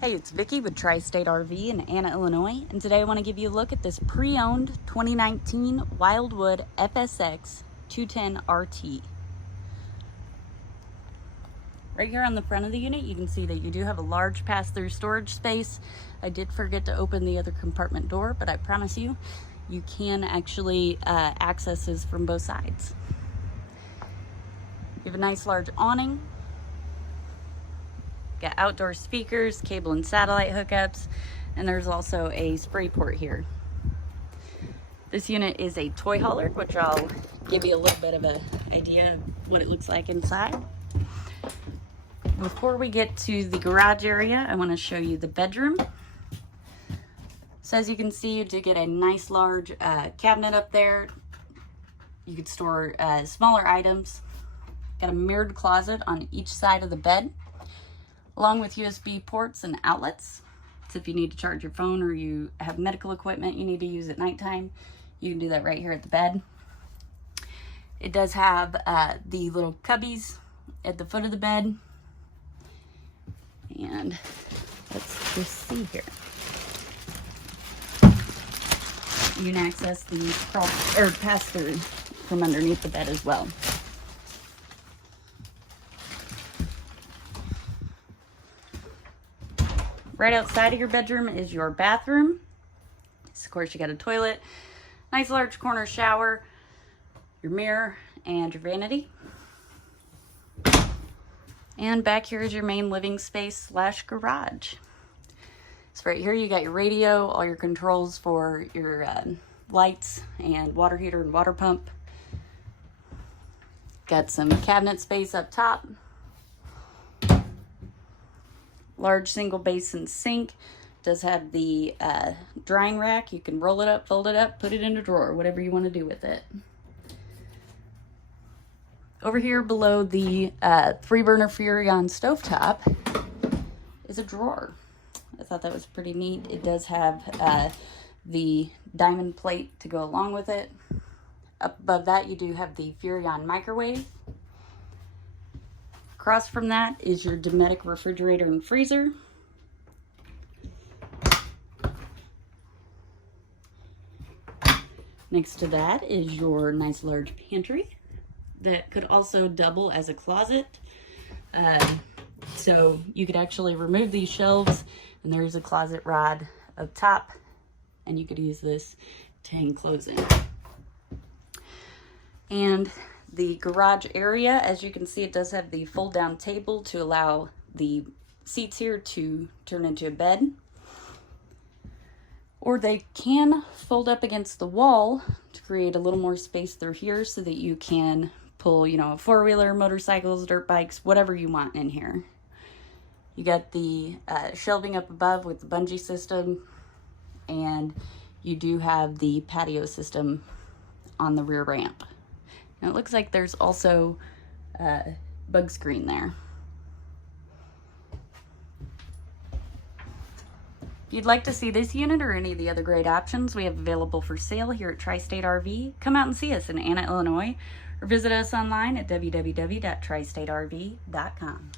Hey, it's Vicki with Tri-State RV in Anna, Illinois, and today I want to give you a look at this pre-owned 2019 Wildwood FSX 210 RT. Right here on the front of the unit, you can see that you do have a large pass-through storage space. I did forget to open the other compartment door, but I promise you, you can actually access this from both sides. You have a nice large awning. Got outdoor speakers, cable and satellite hookups, and there's also a spray port here. This unit is a toy hauler, which I'll give you a little bit of an idea of what it looks like inside. Before we get to the garage area, I want to show you the bedroom. So as you can see, you do get a nice large cabinet up there. You could store smaller items. Got a mirrored closet on each side of the bed, along with USB ports and outlets. So if you need to charge your phone or you have medical equipment you need to use at nighttime, you can do that right here at the bed. It does have the little cubbies at the foot of the bed. And let's just see here. You can access the pass-through from underneath the bed as well. Right outside of your bedroom is your bathroom. So of course you got a toilet, nice large corner shower, your mirror, and your vanity. And back here is your main living space / garage. So right here you got your radio, all your controls for your lights and water heater and water pump. Got some cabinet space up top. Large single basin sink. Does have the drying rack. You can roll it up, fold it up, put it in a drawer, whatever you want to do with it. Over here below the 3-burner Fuzion stovetop is a drawer. I thought that was pretty neat. It does have the diamond plate to go along with it. Up above that you do have the Fuzion microwave. Across from that is your Dynamax refrigerator and freezer. Next to that is your nice large pantry that could also double as a closet. So you could actually remove these shelves, and there's a closet rod up top, and you could use this to hang clothes in. And the garage area, as you can see, it does have the fold down table to allow the seats here to turn into a bed. Or they can fold up against the wall to create a little more space through here so that you can pull, a 4-wheeler, motorcycles, dirt bikes, whatever you want in here. You got the shelving up above with the bungee system, and you do have the patio system on the rear ramp. Now it looks like there's also a bug screen there. If you'd like to see this unit or any of the other great options we have available for sale here at Tri-State RV, come out and see us in Anna, Illinois, or visit us online at www.tristaterv.com.